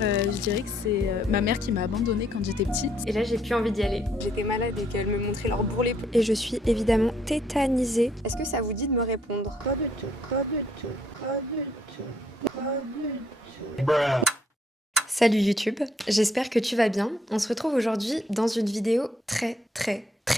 Je dirais que c'est ma mère qui m'a abandonnée quand j'étais petite. Et là, j'ai plus envie d'y aller. J'étais malade et qu'elle me montrait leur bourrelet. Et je suis évidemment tétanisée. Est-ce que ça vous dit de me répondre? Pas du tout, pas du tout, pas du tout, pas du tout. Salut YouTube, j'espère que tu vas bien. On se retrouve aujourd'hui dans une vidéo très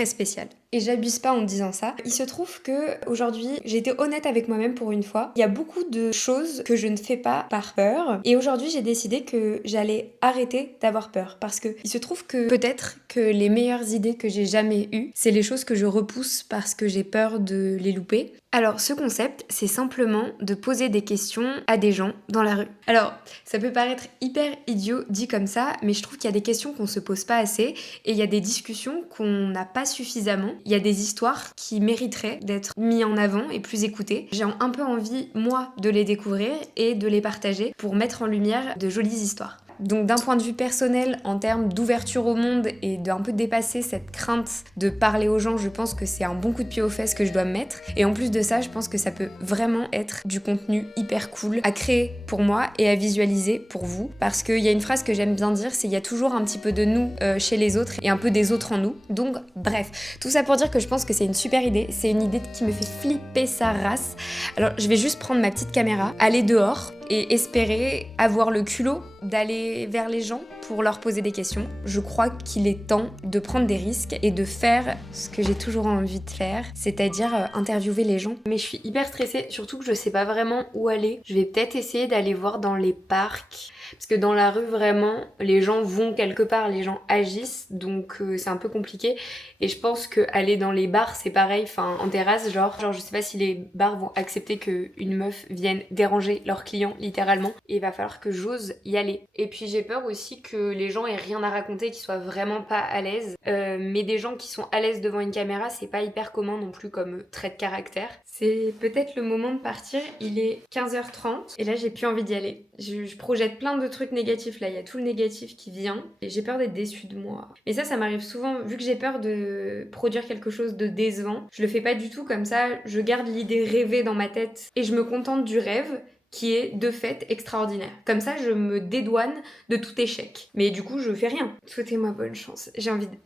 spéciale. Et j'abuse pas en disant ça. Il se trouve que aujourd'hui, j'ai été honnête avec moi-même pour une fois. Il y a beaucoup de choses que je ne fais pas par peur. Et aujourd'hui, j'ai décidé que j'allais arrêter d'avoir peur. Parce que il se trouve que peut-être que les meilleures idées que j'ai jamais eues, c'est les choses que je repousse parce que j'ai peur de les louper. Alors, ce concept, c'est simplement de poser des questions à des gens dans la rue. Alors, ça peut paraître hyper idiot dit comme ça, mais je trouve qu'il y a des questions qu'on se pose pas assez et il y a des discussions qu'on n'a pas suffisamment. Il y a des histoires qui mériteraient d'être mises en avant et plus écoutées. J'ai un peu envie, moi, de les découvrir et de les partager pour mettre en lumière de jolies histoires. Donc d'un point de vue personnel, en termes d'ouverture au monde et d'un peu dépasser cette crainte de parler aux gens, je pense que c'est un bon coup de pied aux fesses que je dois me mettre. Et en plus de ça, je pense que ça peut vraiment être du contenu hyper cool à créer pour moi et à visualiser pour vous. Parce qu'il y a une phrase que j'aime bien dire, c'est il y a toujours un petit peu de nous chez les autres et un peu des autres en nous. Donc bref, tout ça pour dire que je pense que c'est une super idée. C'est une idée qui me fait flipper sa race. Alors je vais juste prendre ma petite caméra, aller dehors et espérer avoir le culot d'aller vers les gens pour leur poser des questions. Je crois qu'il est temps de prendre des risques et de faire ce que j'ai toujours envie de faire, c'est-à-dire interviewer les gens. Mais je suis hyper stressée, surtout que je sais pas vraiment où aller. Je vais peut-être essayer d'aller voir dans les parcs, parce que dans la rue, vraiment, les gens vont quelque part, les gens agissent, donc c'est un peu compliqué. Et je pense que aller dans les bars, c'est pareil, enfin en terrasse, genre je sais pas si les bars vont accepter qu'une meuf vienne déranger leurs clients, littéralement. Et il va falloir que j'ose y aller. Et puis j'ai peur aussi que les gens aient rien à raconter, qu'ils soient vraiment pas à l'aise. Mais des gens qui sont à l'aise devant une caméra, c'est pas hyper commun non plus comme trait de caractère. C'est peut-être le moment de partir, il est 15h30 et là j'ai plus envie d'y aller. Je projette plein de trucs négatifs là, il y a tout le négatif qui vient et j'ai peur d'être déçue de moi. Mais ça m'arrive souvent, vu que j'ai peur de produire quelque chose de décevant, je le fais pas du tout comme ça, je garde l'idée rêvée dans ma tête et je me contente du rêve qui est de fait extraordinaire. Comme ça, je me dédouane de tout échec. Mais du coup, je fais rien. Souhaitez-moi bonne chance.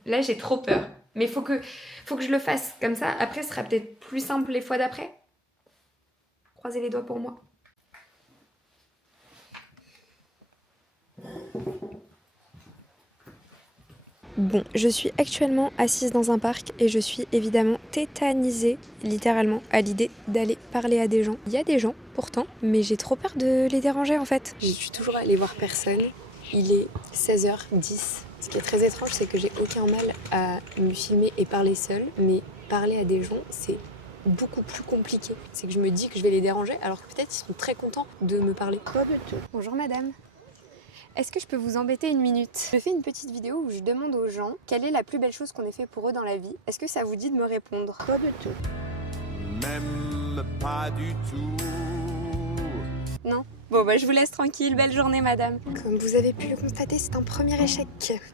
Là, j'ai trop peur. Mais faut que je le fasse. Comme ça, après, ce sera peut-être plus simple les fois d'après. Croisez les doigts pour moi. Bon, je suis actuellement assise dans un parc et je suis évidemment tétanisée, littéralement, à l'idée d'aller parler à des gens. Il y a des gens, pourtant, mais j'ai trop peur de les déranger en fait. Je suis toujours allée voir personne. Il est 16h10. Ce qui est très étrange, c'est que j'ai aucun mal à me filmer et parler seule, mais parler à des gens, c'est beaucoup plus compliqué. C'est que je me dis que je vais les déranger, alors que peut-être ils seront très contents de me parler. Pas du tout. Bonjour madame. Est-ce que je peux vous embêter une minute? Je fais une petite vidéo où je demande aux gens quelle est la plus belle chose qu'on ait fait pour eux dans la vie. Est-ce que ça vous dit de me répondre? Pas du tout. Même pas du tout. Non? Bon bah je vous laisse tranquille, belle journée madame. Comme vous avez pu le constater, c'est un premier échec.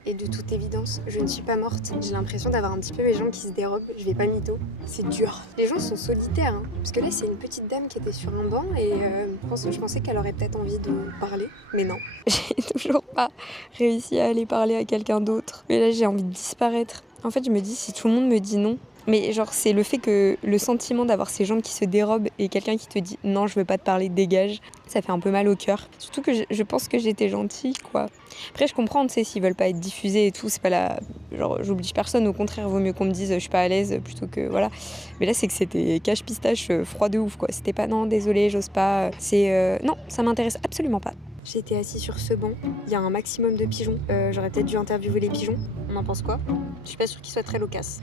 Et de toute évidence, je ne suis pas morte. J'ai l'impression d'avoir un petit peu les gens qui se dérobent, je vais pas mytho. C'est dur. Les gens sont solitaires, hein. Parce que là c'est une petite dame qui était sur un banc et je pensais qu'elle aurait peut-être envie de parler, mais non. J'ai toujours pas réussi à aller parler à quelqu'un d'autre. Mais là j'ai envie de disparaître. En fait je me dis si tout le monde me dit non, mais genre c'est le fait que le sentiment d'avoir ces gens qui se dérobent et quelqu'un qui te dit non je veux pas te parler, dégage, ça fait un peu mal au cœur. Surtout que je pense que j'étais gentille quoi. Après je comprends, tu sais, s'ils veulent pas être diffusés et tout, c'est pas la... Genre j'oblige personne, au contraire vaut mieux qu'on me dise je suis pas à l'aise plutôt que voilà. Mais là c'est que c'était cache pistache froid de ouf quoi. C'était pas non désolé j'ose pas, c'est non ça m'intéresse absolument pas. J'étais assis sur ce banc, il y a un maximum de pigeons. J'aurais peut-être dû interviewer les pigeons. On en pense quoi? Je suis pas sûre qu'ils soient très loquaces.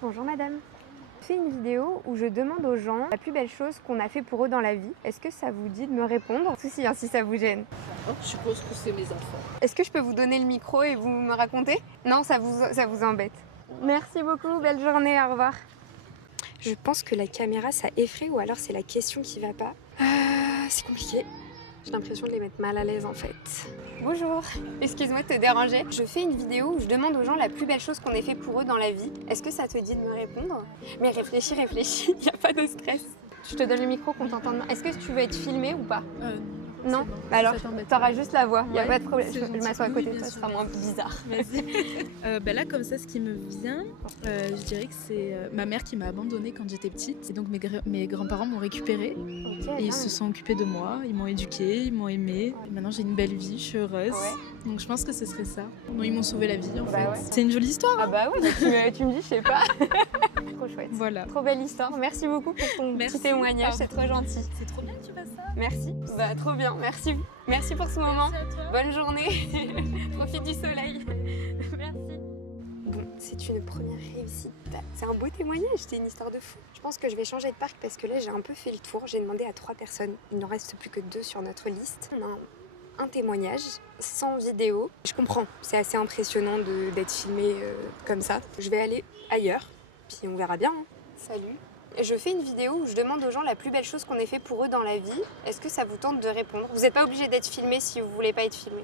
Bonjour madame. Je fais une vidéo où je demande aux gens la plus belle chose qu'on a fait pour eux dans la vie. Est-ce que ça vous dit de me répondre? Souci, hein, si ça vous gêne. Oh, je suppose que c'est mes enfants. Est-ce que je peux vous donner le micro et vous me raconter? Non, ça vous embête. Merci beaucoup, belle journée, au revoir. Je pense que la caméra ça effraie ou alors c'est la question qui va pas. C'est compliqué. J'ai l'impression de les mettre mal à l'aise en fait. Bonjour, excuse-moi de te déranger. Je fais une vidéo où je demande aux gens la plus belle chose qu'on ait fait pour eux dans la vie. Est-ce que ça te dit de me répondre? Mais réfléchis, il n'y a pas de stress. Je te donne le micro qu'on t'entende. Est-ce que tu veux être filmé ou pas? Non. bon. Bah alors, Ça t'embête t'auras pas. juste la voix, y a Ouais, pas de problème. c'est Je gentil. m'assois à côté Oui, de toi, bien ce sûr. sera moins bizarre. Vas-y. Là, comme ça, ce qui me vient, je dirais que c'est ma mère qui m'a abandonnée quand j'étais petite. Et donc mes grands-parents m'ont récupérée Ok, et ils se sont occupés de moi. Ils m'ont éduquée, ils m'ont aimée. Et maintenant, j'ai une belle vie, je suis heureuse. Ouais. Donc je pense que ce serait ça. Bon, ils m'ont sauvé la vie en Bah fait. ouais. C'est une jolie histoire. Ah bah oui, tu me dis, je sais pas. Trop chouette. Voilà. Trop belle histoire. Merci beaucoup pour ton Merci. petit témoignage, c'est trop gentil. C'est trop bien que tu fasses ça. Merci. Bah trop bien, merci. Merci pour ce moment. Merci à toi. Bonne journée. Profite du soleil. Merci. Bon, c'est une première réussite. C'est un beau témoignage, c'était une histoire de fou. Je pense que je vais changer de parc parce que là j'ai un peu fait le tour. J'ai demandé à 3 personnes. Il n'en reste plus que 2 sur notre liste. On a un témoignage sans vidéo. Je comprends, c'est assez impressionnant d'être filmé comme ça. Je vais aller ailleurs, puis on verra bien. Hein. Salut. Je fais une vidéo où je demande aux gens la plus belle chose qu'on ait fait pour eux dans la vie. Est-ce que ça vous tente de répondre? Vous n'êtes pas obligé d'être filmé si vous voulez pas être filmé.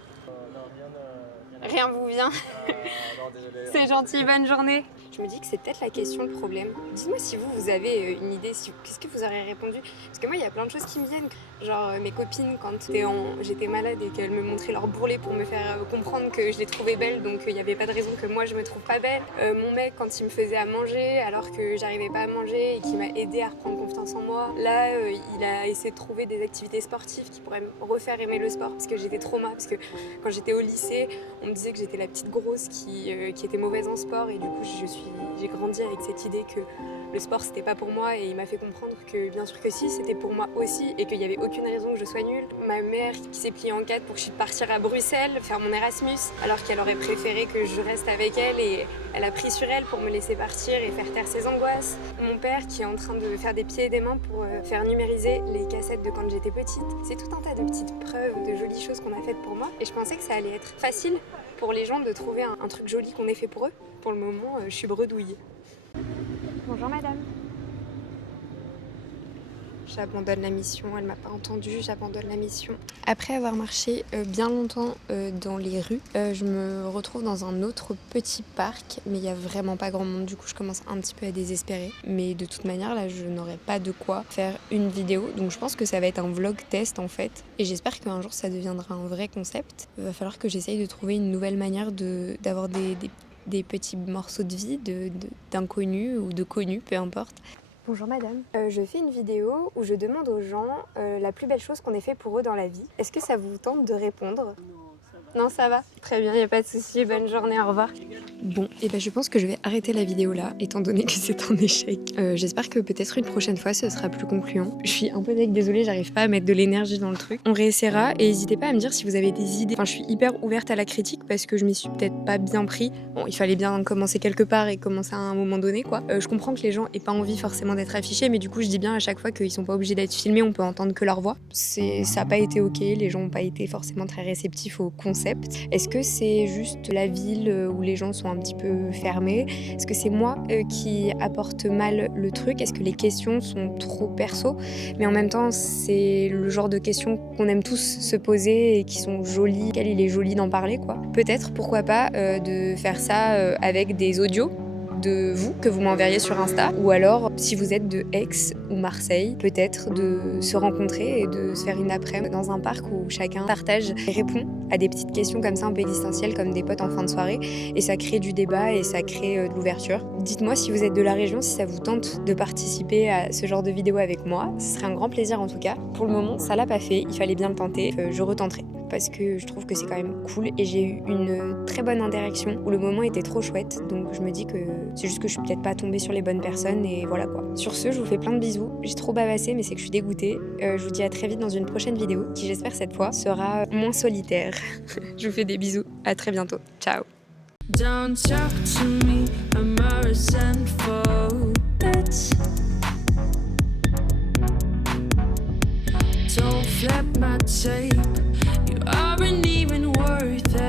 Rien vous vient. Non, désolé. C'est gentil, bonne journée. Je me dis que c'est peut-être la question, le problème. Dites-moi si vous avez une idée, qu'est-ce que vous auriez répondu? Parce que moi, il y a plein de choses qui me viennent. Genre mes copines, quand j'étais malade et qu'elles me montraient leur bourrelet pour me faire comprendre que je les trouvais belles, donc il n'y avait pas de raison que moi je me trouve pas belle. Mon mec, quand il me faisait à manger alors que j'arrivais pas à manger et qui m'a aidé à reprendre confiance en moi. Là, il a essayé de trouver des activités sportives qui pourraient me refaire aimer le sport parce que j'étais trauma. Parce que quand j'étais au lycée, on me disait que j'étais la petite grosse qui était mauvaise en sport et du coup j'ai grandi avec cette idée que le sport c'était pas pour moi et il m'a fait comprendre que bien sûr que si, c'était pour moi aussi et qu'il y avait aucune raison que je sois nulle. Ma mère qui s'est pliée en 4 pour que je puisse partir à Bruxelles, faire mon Erasmus, alors qu'elle aurait préféré que je reste avec elle et elle a pris sur elle pour me laisser partir et faire taire ses angoisses. Mon père qui est en train de faire des pieds et des mains pour faire numériser les cassettes de quand j'étais petite. C'est tout un tas de petites preuves, de jolies choses qu'on a faites pour moi et je pensais que ça allait être facile pour les gens de trouver un truc joli qu'on ait fait pour eux. Pour le moment, je suis bredouille. Bonjour madame. J'abandonne la mission, elle m'a pas entendue, j'abandonne la mission. Après avoir marché bien longtemps dans les rues, je me retrouve dans un autre petit parc, mais il n'y a vraiment pas grand monde, du coup je commence un petit peu à désespérer. Mais de toute manière, là je n'aurai pas de quoi faire une vidéo, donc je pense que ça va être un vlog test en fait. Et j'espère qu'un jour ça deviendra un vrai concept. Il va falloir que j'essaye de trouver une nouvelle manière d'avoir des petits morceaux de vie, d'inconnus ou de connus, peu importe. Bonjour madame, je fais une vidéo où je demande aux gens la plus belle chose qu'on ait fait pour eux dans la vie. Est-ce que ça vous tente de répondre? Non, ça va. Très bien, il n'y a pas de souci. Bonne journée, au revoir. Bon, et ben je pense que je vais arrêter la vidéo là, étant donné que c'est un échec. J'espère que peut-être une prochaine fois, ce sera plus concluant. Je suis un peu désolée, j'arrive pas à mettre de l'énergie dans le truc. On réessaiera et n'hésitez pas à me dire si vous avez des idées. Enfin, je suis hyper ouverte à la critique parce que je m'y suis peut-être pas bien pris. Bon, il fallait bien commencer quelque part et commencer à un moment donné, quoi. Je comprends que les gens aient pas envie forcément d'être affichés, mais du coup, je dis bien à chaque fois qu'ils sont pas obligés d'être filmés, on peut entendre que leur voix. Ça a pas été ok, les gens ont pas été forcément très réceptifs au concept. Est-ce que c'est juste la ville où les gens sont un petit peu fermés? Est-ce que c'est moi qui apporte mal le truc? Est-ce que les questions sont trop perso? Mais en même temps, c'est le genre de questions qu'on aime tous se poser et qui sont jolies. Il est joli d'en parler, quoi. Peut-être, pourquoi pas, de faire ça avec des audios de vous que vous m'enverriez sur Insta, ou alors si vous êtes de Aix ou Marseille, peut-être de se rencontrer et de se faire une après-midi dans un parc où chacun partage et répond à des petites questions comme ça un peu existentielles comme des potes en fin de soirée, et ça crée du débat et ça crée de l'ouverture. Dites-moi si vous êtes de la région, si ça vous tente de participer à ce genre de vidéo avec moi, ce serait un grand plaisir en tout cas. Pour le moment, ça l'a pas fait, il fallait bien le tenter, je retenterai parce que je trouve que c'est quand même cool et j'ai eu une très bonne interaction où le moment était trop chouette, donc je me dis que c'est juste que je suis peut-être pas tombée sur les bonnes personnes et voilà quoi. Sur ce, je vous fais plein de bisous, j'ai trop bavassé mais c'est que je suis dégoûtée. Je vous dis à très vite dans une prochaine vidéo qui j'espère cette fois sera moins solitaire. Je vous fais des bisous, à très bientôt, ciao. Don't talk to me, I'm a resentful bitch. Don't flip my tape, you aren't even worth it.